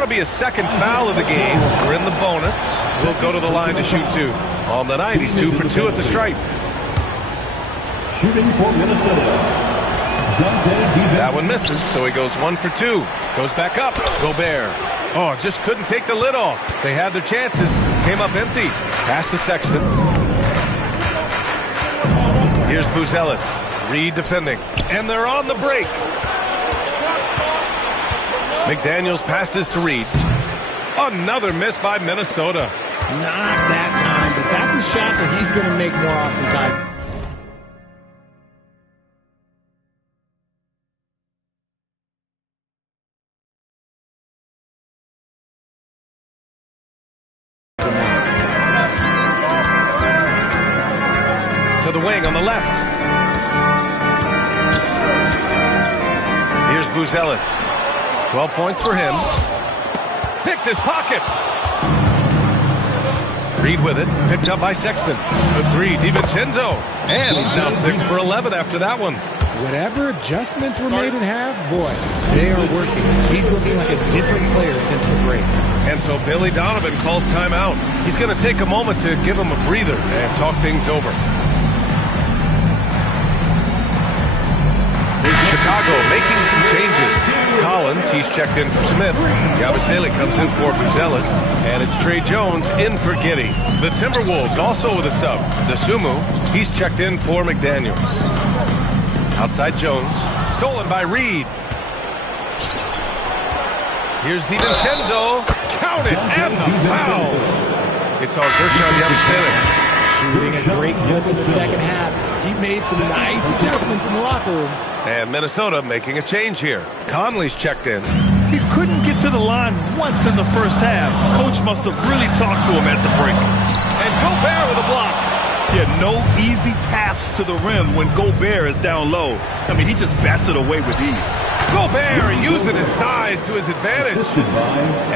That'll be a second foul of the game. We're in the bonus. We'll go to the line to shoot two. On the night, he's 2 for 2 at the stripe. Shooting for Minnesota. That one misses, so he goes 1 for 2. Goes back up. Gobert. Oh, just couldn't take the lid off. They had their chances. Came up empty. Pass to Sexton. Here's Buzelis. Reed defending. And they're on the break. McDaniels passes to Reed. Another miss by Minnesota. Not that time, but that's a shot that he's going to make more oftentimes. To the wing on the left. Here's Buzelis. 12 points for him. Picked his pocket. Reed with it. Picked up by Sexton. The three, DiVincenzo. And he's now 6 for 11 after that one. Whatever adjustments were made in half, boy, they are working. He's looking like a different player since the break. And so Billy Donovan calls timeout. He's going to take a moment to give him a breather and talk things over. Chicago making some changes. Collins, he's checked in for Smith. Yabusele comes in for Buzelis. And it's Trey Jones in for Giddey. The Timberwolves also with a sub. Dosunmu, he's checked in for McDaniels. Outside Jones. Stolen by Reed. Here's DiVincenzo. Counted and the foul. It's on Guerschon Yabusele. Shooting a great clip in the second half. He made some nice adjustments in the locker room. And Minnesota making a change here. Conley's checked in. He couldn't get to the line once in the first half. Coach must have really talked to him at the break. And Gobert with a block. Yeah, no easy paths to the rim when Gobert is down low. I mean, he just bats it away with ease. Gobert using his size to his advantage.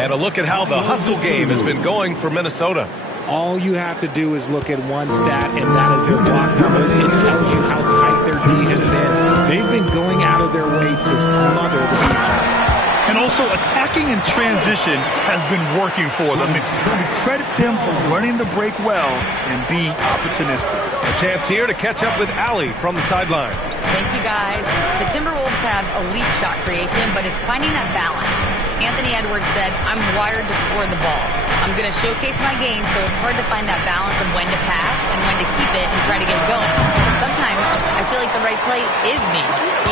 And a look at how the hustle game has been going for Minnesota. All you have to do is look at one stat, and that is their block numbers. It tells you how tight their D has been. They've been going out of their way to smother the defense. And also, attacking in transition has been working for them. We credit them for running the break well and being opportunistic. A chance here to catch up with Allie from the sideline. Thank you, guys. The Timberwolves have elite shot creation, but it's finding that balance. Anthony Edwards said, I'm wired to score the ball. I'm going to showcase my game, so it's hard to find that balance of when to pass and when to keep it and try to get it going. Sometimes I feel like the right play is me.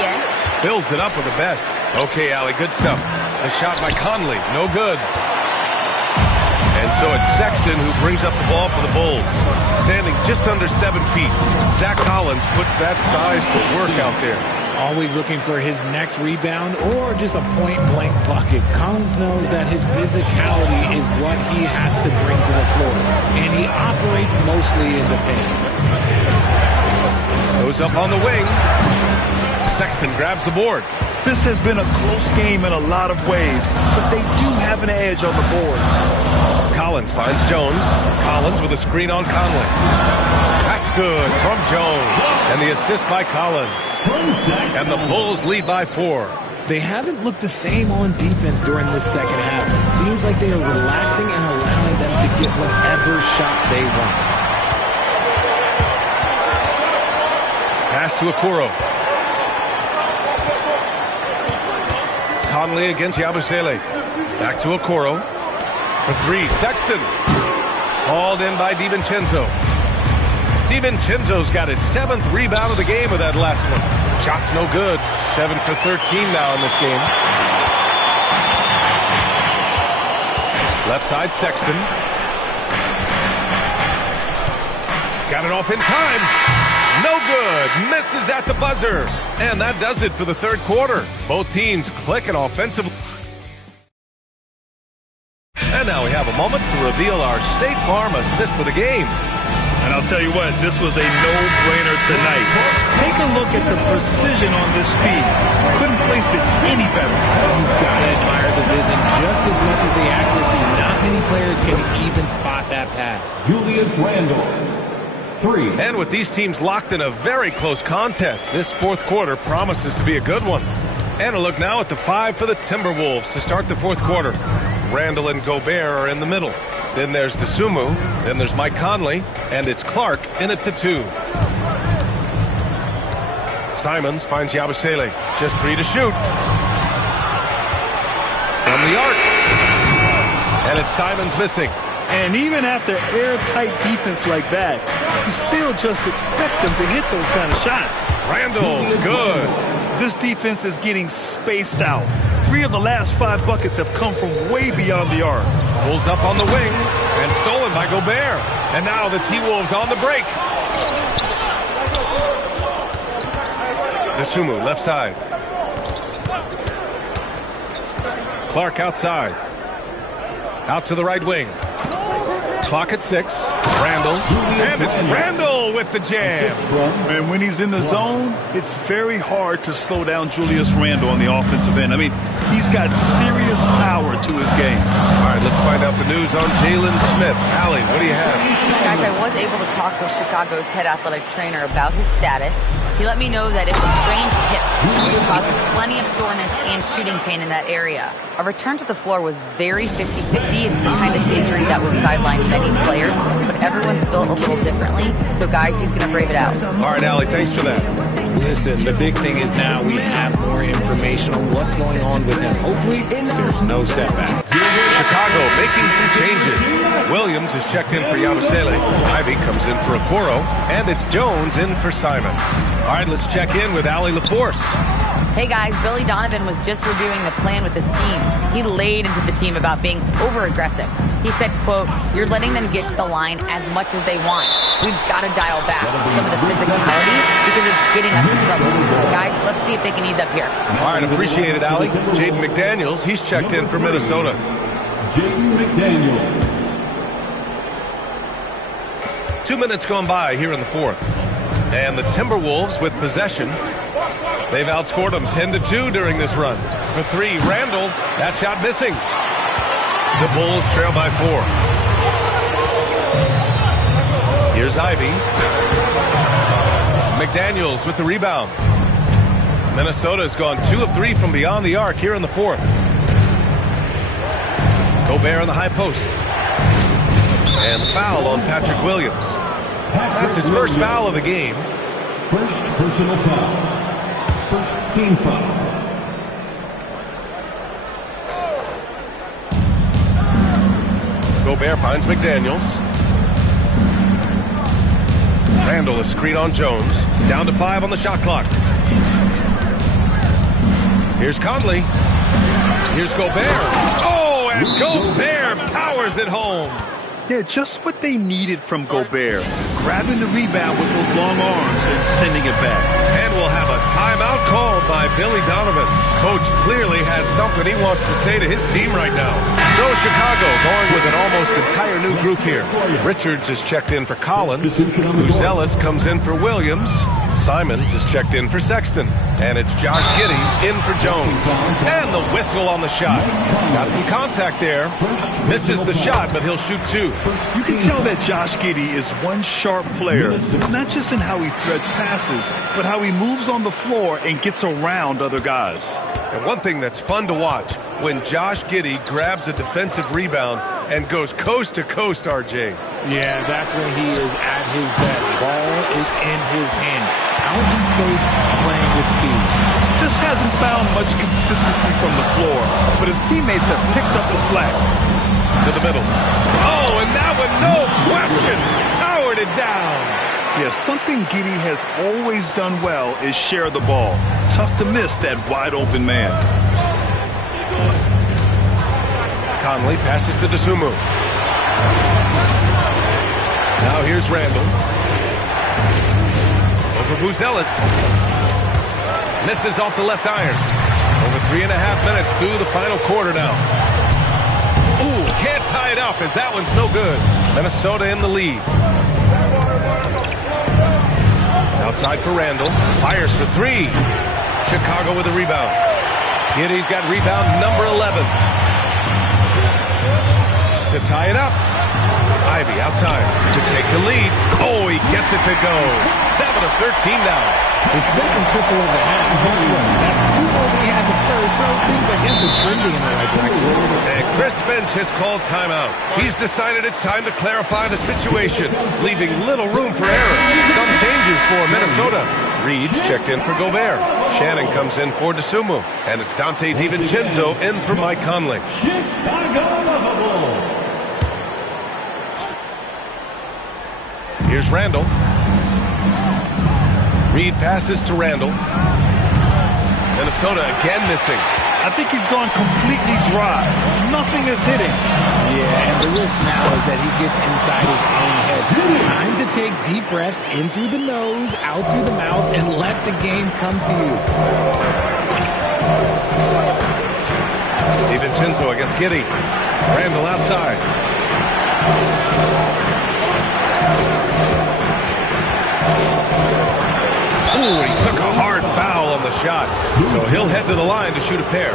Yeah. Fills it up with the best. Okay, Allie, good stuff. A shot by Conley, no good. And so it's Sexton who brings up the ball for the Bulls. Standing just under 7 feet. Zach Collins puts that size to work out there. Always looking for his next rebound or just a point-blank bucket. Collins knows that his physicality is what he has to bring to the floor, and he operates mostly in the paint. Goes up on the wing. Sexton grabs the board. This has been a close game in a lot of ways, but they do have an edge on the board. Collins finds Jones. Collins with a screen on Conley. That's good from Jones. And the assist by Collins. And the Bulls lead by 4. They haven't looked the same on defense during this second half. Seems like they are relaxing and allowing them to get whatever shot they want. Pass to Okoro. Conley against Yabusele. Back to Okoro. For 3, Sexton. Hauled in by DiVincenzo. DiVincenzo's got his 7th rebound of the game with that last one. Shot's no good. 7 for 13 now in this game. Left side, Sexton. Got it off in time. No good. Misses at the buzzer. And that does it for the third quarter. Both teams clicking offensively. And now we have a moment to reveal our State Farm assist of the game. And I'll tell you what, this was a no-brainer tonight. Take a look at the precision on this feed. Couldn't place it any better. You've got to admire the vision just as much as the accuracy. Not many players can even spot that pass. Julius Randle. 3. And with these teams locked in a very close contest, this fourth quarter promises to be a good one. And a look now at the 5 for the Timberwolves to start the fourth quarter. Randall and Gobert are in the middle. Then there's Dosunmu. Then there's Mike Conley. And it's Clark in at the 2. Simons finds Yabusele. Just 3 to shoot. From the arc. And it's Simons missing. And even after airtight defense like that, you still just expect him to hit those kind of shots. Randall, good. This defense is getting spaced out. 3 of the last 5 buckets have come from way beyond the arc. Pulls up on the wing and stolen by Gobert. And now the T-Wolves on the break. Dosunmu, left side. Clark outside. Out to the right wing. Clock at 6. Randall. And it's Randall with the jam. And when he's in the zone, it's very hard to slow down Julius Randle on the offensive end. I mean, he's got serious power to his game. All right, let's find out the news on Jalen Smith. Allie, what do you have? Guys, I was able to talk with Chicago's head athletic trainer about his status. He let me know that it's a strained hip, which causes plenty of soreness and shooting pain in that area. A return to the floor was very 50-50. It's the kind of injury that would sideline many players, but everyone's built a little differently. So, guys, he's going to brave it out. All right, Allie, thanks for that. Listen, the big thing is now we have more information on what's going on with him. Hopefully, there's no setback. Chicago making some changes. Williams is checked in for Yabusele. Ivy comes in for Okoro. And it's Jones in for Simons. All right, let's check in with Allie LaForce. Hey guys, Billy Donovan was just reviewing the plan with his team. He laid into the team about being over-aggressive. He said, quote, "You're letting them get to the line as much as they want. We've got to dial back some of the physicality because it's getting us in trouble. Guys, let's see if they can ease up here." All right, appreciate it, Allie. Jaden McDaniels, he's checked in for Minnesota. Jaden McDaniels. 2 minutes gone by here in the 4th. And the Timberwolves with possession. They've outscored them 10-2 during this run. For 3, Randall, that shot missing. The Bulls trail by 4. Here's Ivy. McDaniels with the rebound. Minnesota's gone 2 of 3 from beyond the arc here in the 4th. Gobert on the high post. And foul on Patrick Williams. That's his first foul of the game. First personal foul. First team foul. Gobert finds McDaniels. Randall is screen on Jones. Down to 5 on the shot clock. Here's Conley. Here's Gobert. Oh, and Gobert powers it home. Yeah, just what they needed from Gobert. Grabbing the rebound with those long arms and sending it back. And we'll have a timeout called by Billy Donovan. Coach clearly has something he wants to say to his team right now. So Chicago going with an almost entire new group here. Richards is checked in for Collins. Buzelis comes in for Williams. Simons is checked in for Sexton. And it's Josh Giddey in for Jones. And the whistle on the shot. Got some contact there. Misses the shot, but he'll shoot 2. You can tell that Josh Giddey is one sharp player, not just in how he threads passes, but how he moves on the floor and gets around other guys. And one thing that's fun to watch, when Josh Giddey grabs a defensive rebound and goes coast to coast, RJ. Yeah, that's when he is at his best. Ball is in his hand. Out in space, playing with speed. Just hasn't found much consistency from the floor, but his teammates have picked up the slack. To the middle. Oh, and that one, no question, powered it down. Yeah, something Giddey has always done well is share the ball. Tough to miss that wide open man. Conley passes to Dosunmu. Now here's Randall. Over Buzelis. Misses off the left iron. Over 3.5 minutes through the final quarter now. Ooh, can't tie it up as that one's no good. Minnesota in the lead. Outside for Randall. Fires for 3. Chicago with a rebound. Giddey's got rebound number 11. To tie it up. Ivy outside to take the lead. Oh, he gets it to go. 7 of 13 now. His second triple of the half. That's 2 more than he had the first, so things, I guess, are trending in the right direction. And Chris Finch has called timeout. He's decided it's time to clarify the situation, leaving little room for error. Some changes for Minnesota. Reed's checked in for Gobert. Shannon comes in for DeSumo. And it's Dante DiVincenzo in for Mike Conley. Here's Randall. Reed passes to Randall. Minnesota again missing. I think he's gone completely dry. Nothing is hitting. Yeah, and the risk now is that he gets inside his own head. Time to take deep breaths in through the nose, out through the mouth, and let the game come to you. DiVincenzo against Giddey. Randall outside. Ooh, he took a hard foul on the shot. So he'll head to the line to shoot a pair.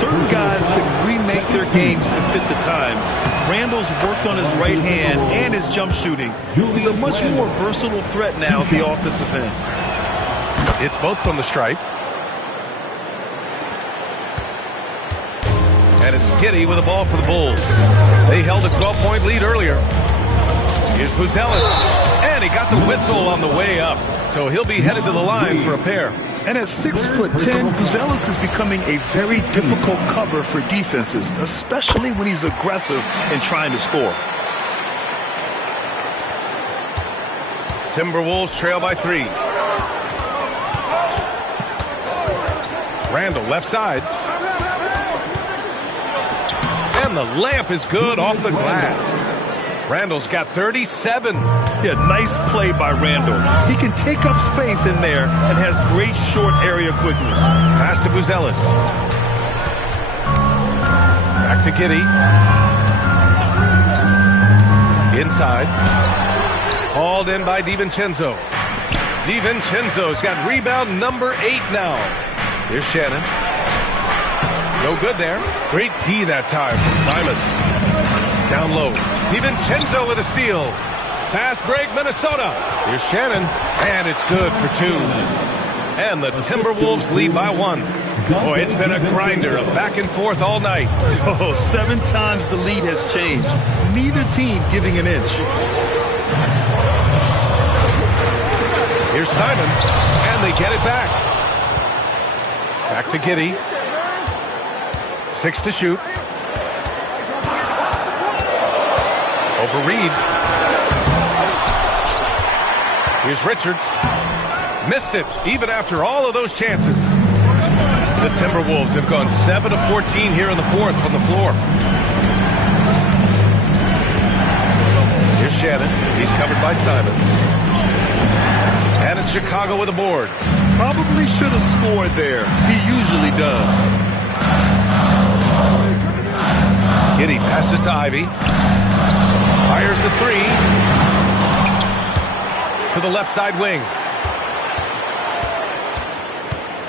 Certain guys can remake their games to fit the times. Randall's worked on his right hand and his jump shooting. He's a much more versatile threat now at the offensive end. It's both from the stripe. And it's Giddey with the ball for the Bulls. They held a 12-point lead earlier. Here's Buzelis. And he got the whistle on the way up. So he'll be headed to the line for a pair. And at 6'10", Buzelis is becoming a very difficult cover for defenses, especially when he's aggressive and trying to score. Timberwolves trail by 3. Randall left side. And the layup is good off the glass. Randall's got 37. Yeah, nice play by Randall. He can take up space in there and has great short area quickness. Pass to Buzelis. Back to Giddey. Inside. Hauled in by DiVincenzo. DiVincenzo's got rebound number 8 now. Here's Shannon. No good there. Great D that time from Simons. Down low. DiVincenzo with a steal. Fast break, Minnesota. Here's Shannon. And it's good for 2. And the Timberwolves lead by 1. Boy, it's been a grinder of back and forth all night. Oh, 7 times the lead has changed. Neither team giving an inch. Here's Simons. And they get it back. Back to Giddey. 6 to shoot. Over Reed. Here's Richards. Missed it, even after all of those chances. The Timberwolves have gone 7 of 14 here in the 4th from the floor. Here's Shannon. He's covered by Simons. And it's Chicago with a board. Probably should have scored there. He usually does. Giddey passes to Ivy. Fires the 3 to the left side wing.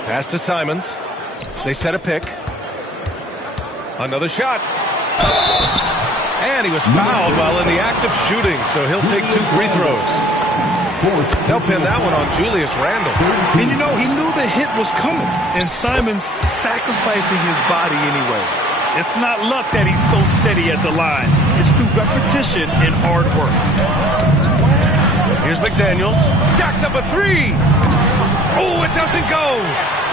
Pass to Simons. They set a pick. Another shot. And he was fouled while in the act of shooting, so he'll take 2 free throws. They'll pin that one on Julius Randle. And you know, he knew the hit was coming, and Simons sacrificing his body anyway. It's not luck that he's so steady at the line. It's through repetition and hard work. Here's McDaniels. Jacks up a 3. Oh, it doesn't go.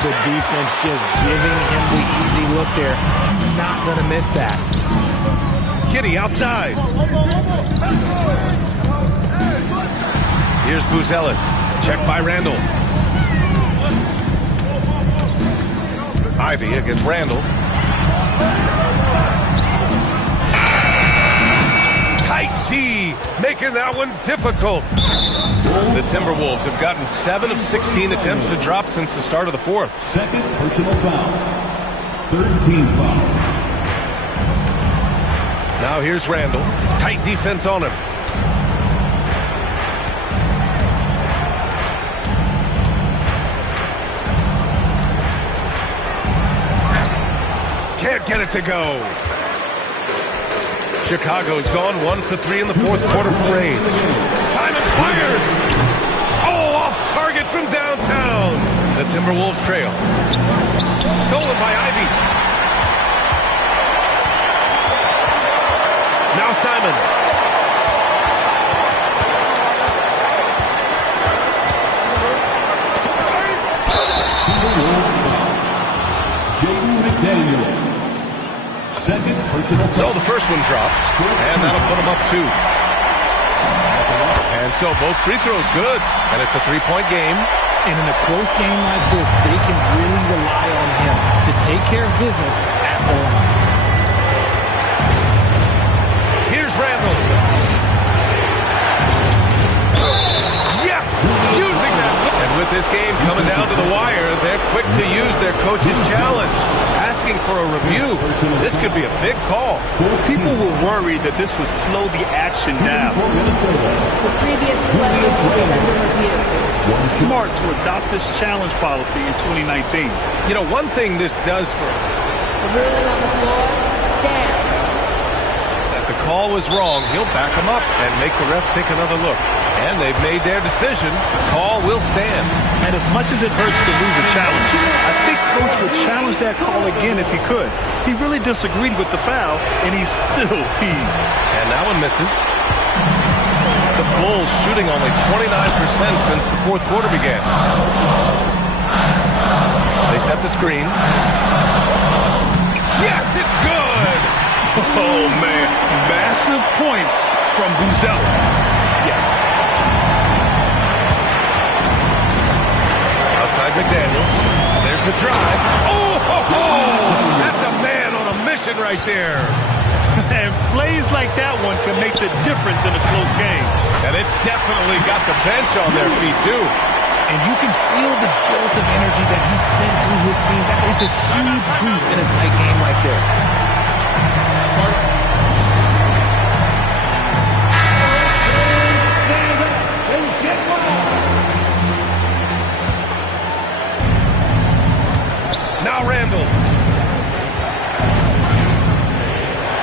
The defense just giving him the easy look there. He's not going to miss that. Giddey outside. Here's Buzelis. Check by Randall. Ivy against Randall. Tight D, making that one difficult. The Timberwolves have gotten 7 of 16 attempts to drop since the start of the 4th. Second personal foul. Third team foul. Now here's Randall. Tight defense on him. Can't get it to go. Chicago's gone 1 for 3 in the 4th quarter from range. Simons fires. Oh, off target from downtown. The Timberwolves trail. Stolen by Ivy. Now Simons. Jaden McDaniels. Second personal So foul. the first one drops, and that'll put them up 2. And so both free throws good, and it's a 3-point game. And in a close game like this, they can really rely on him to take care of business at the line. Here's Randall. Yes! Using that. And with this game coming down to the wire, they're quick to use their coach's challenge. Asking for a review. This could be a big call. People were worried that this would slow the action down. The previous play is under review. Smart to adopt this challenge policy in 2019. You know, one thing this does for The ruling on the floor, stand. that the call was wrong, he'll back him up and make the ref take another look. And they've made their decision. The call will stand. And as much as it hurts to lose a challenge, I think Coach would challenge that call again if he could. He really disagreed with the foul, and he's still peeved. And that one misses. The Bulls shooting only 29% since the fourth quarter began. They set the screen. Yes, it's good! Oh, man. Massive points from Buzelis. Yes. Outside McDaniels. There's the drive. Oh, ho, ho! That's a man on a mission right there. And plays like that one can make the difference in a close game. And it definitely got the bench on their feet, too. And you can feel the jolt of energy that he sent through his team. That is a huge boost in a tight game like this. Now Randall.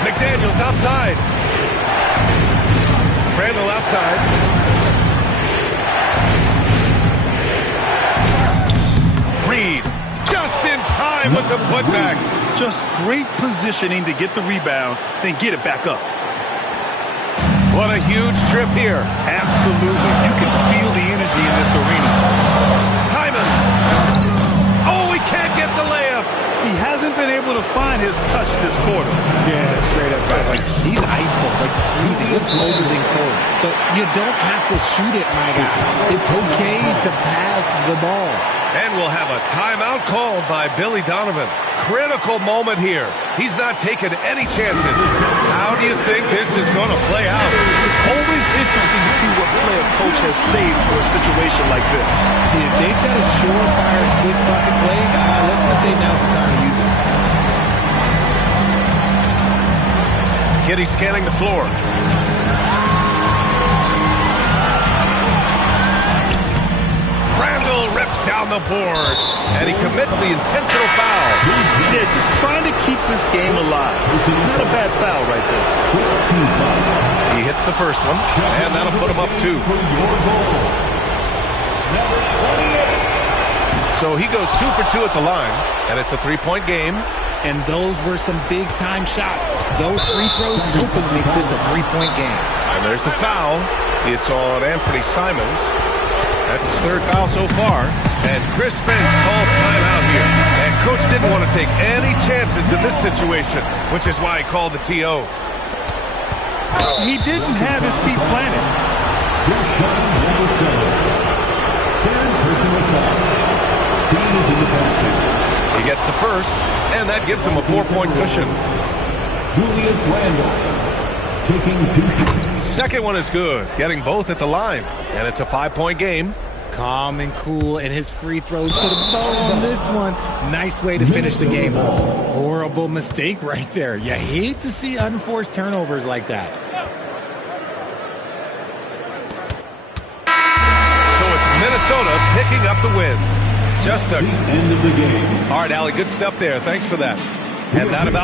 McDaniels outside. Randall outside. Reed just in time with the putback. Just great positioning to get the rebound, then get it back up. What a huge trip here. Absolutely. You can feel the energy in this arena. Simons. Oh, he can't get the layup. He hasn't been able to find his touch this quarter. Yeah, straight up. Like, he's ice cold, like freezing. It's colder than cold. But you don't have to shoot it, my guy. It's okay to pass the ball. And we'll have a timeout called by Billy Donovan. Critical moment here. He's not taking any chances. How do you think this is going to play out? It's always interesting to see what play a coach has saved for a situation like this. If they've got a surefire, quick bucket play, let's just say now's the time to use it. Giddey scanning the floor. Randall rips down the board, and he commits the intentional foul. Yeah, just trying to keep this game alive. Not a bad foul right there. He hits the first one, and that'll put him up 2. So he goes 2 for 2 at the line, and it's a 3-point game. And those were some big-time shots. Those free throws help him make this a 3-point game. And there's the foul. It's on Anthony Simons. That's his 3rd foul so far. And Chris Finch calls timeout here. And Coach didn't want to take any chances in this situation, which is why he called the TO. He didn't have his feet planted. Third personal foul. Team is in the penalty. He gets the first, and that gives him a 4-point cushion. Julius Randle taking 2 shots. Second one is good, getting both at the line. And it's a 5-point game. Calm and cool, and his free throws put a bow on this one. Nice way to finish the game off. Horrible mistake right there. You hate to see unforced turnovers like that. So it's Minnesota picking up the win. Just a End of the game. All right, Allie, good stuff there. Thanks for that. And that about